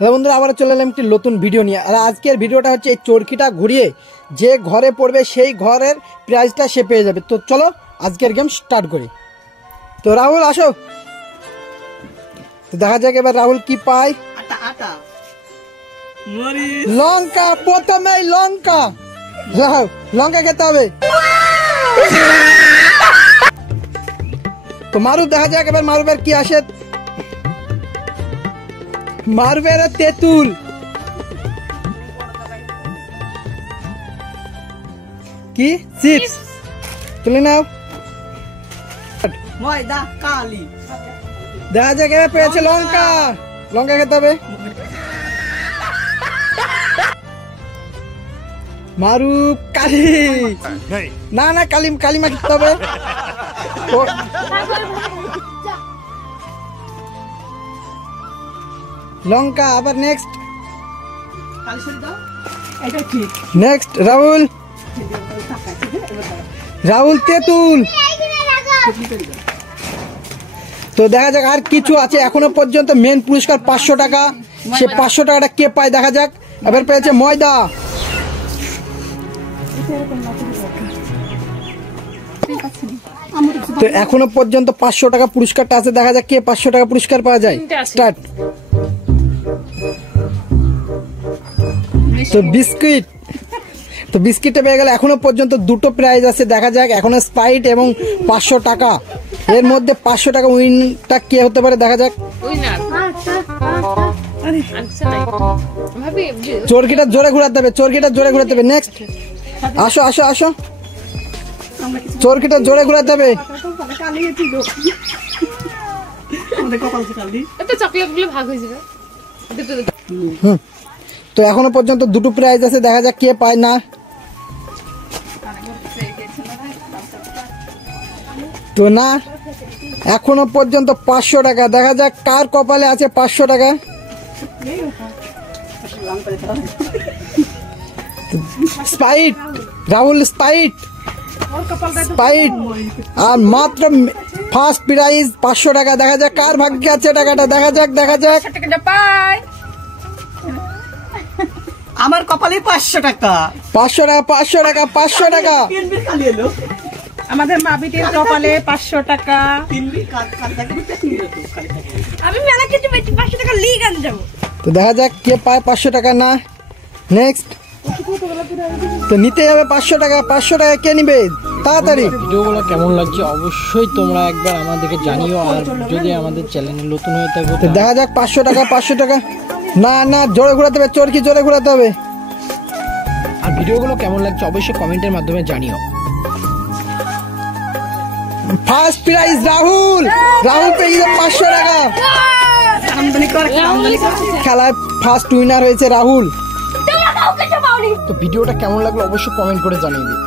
হ্যাঁ বন্ধুরা, আবার চলে এলাম একটি নতুন ভিডিও নিয়ে। আর আজকের ভিডিওটা হচ্ছে এই চরকিটা ঘুরিয়ে যে ঘরে পড়বে সেই ঘরের প্রাইজটা সে পেয়ে যাবে। তো চলো আজকের গেম স্টার্ট করি। তো রাহুল আসো, তো দেখা যাক এবার রাহুল কি পায়। লঙ্কা, প্রথমে লঙ্কা, লঙ্কা খেতে হবে। তো মারু, দেখা যাক এবার মারুবের কি আসে। মারুবের তেঁতুল, কি চিপস তুলে নাও। ময়দা কালি, দেখা যাক এবার পেয়েছে লঙ্কা, লঙ্কা খেতে হবে। মারু কালি, না না কালিমা খেতে হবে। লঙ্কা, আবার নেক্সট নেক্সট রাহুল, রাহুল তেঁতুল। তো দেখা যাক আর কিছু আছে এখনো পর্যন্ত। মেন পুরস্কার 500 টাকা, সে 500 টাকাটা কে পায় দেখা যাক। এবার পেয়েছে ময়দা। তো এখনো পর্যন্ত 500 টাকা পুরস্কারটা আছে, দেখা যাক কে 500 টাকা পুরস্কার পাওয়া যায়। স্টার্ট। তো বিস্কিট, তো বিস্কিটটা পেয়ে গেলে এখনো পর্যন্ত দুটো প্রাইজ আছে, দেখা যাক। এখনো স্প্রাইট এবং 500 টাকা, এর মধ্যে 500 টাকা উইনটা কে হতে পারে দেখা যাক। চরকিটা জোরে ঘুরাতে হবে, চরকিটা জোরে ঘুরাতে হবে। নেক্সট আসো আসো আসো, চরকিটা জোরে ঘুরাতে হবে। তো এখনো পর্যন্ত দুটো প্রাইজ আছে, দেখা যাক কে পায় না। তো না, এখনো পর্যন্ত 500 টাকা, দেখা যাক কার কপালে আছে 500 টাকা। Sprite, Rahul Sprite, Sprite. আর মাত্র ফার্স্ট প্রাইজ 500 টাকা, দেখা যাক কার ভাগ্যে আছে টাকাটা। দেখা যাক দেখা যাক। আমার কপালে 500 টাকা, 500 টাকা, 500 টাকা, 500 টাকা। আমাদের মাবিটির কপালে 500 টাকা। আমি মেলা কিছু পেয়েছি, 500 টাকা লিগ আনতে যাবো। তো দেখা যাক কে পায় 500 টাকা না। নেক্সট, তো নিতে যাবে 500 টাকা। 500 টাকা কে নিবে তাড়াতাড়ি। ভিডিওগুলো কেমন লাগছে অবশ্যই তোমরা একবার আমাদেরকে জানিও। আর যদি আমাদের চ্যানেলে নতুন হয়ে থাকো তো দেখা যাক 500 টাকা, 500 টাকা। না না, জোরে ঘোরাতে হবে, চরকি জোরে ঘোরাতে হবে। আর ভিডিওগুলো কেমন লাগছে অবশ্যই কমেন্টের মাধ্যমে জানিও। ফার্স্ট প্রাইজ রাহুল, রাহুল পেয়ে গেছে 500 টাকা। খেলায় ফার্স্ট উইনার হয়েছে রাহুল। তো ভিডিওটা কেমন লাগলো অবশ্যই কমেন্ট করে জানিয়ে দিও।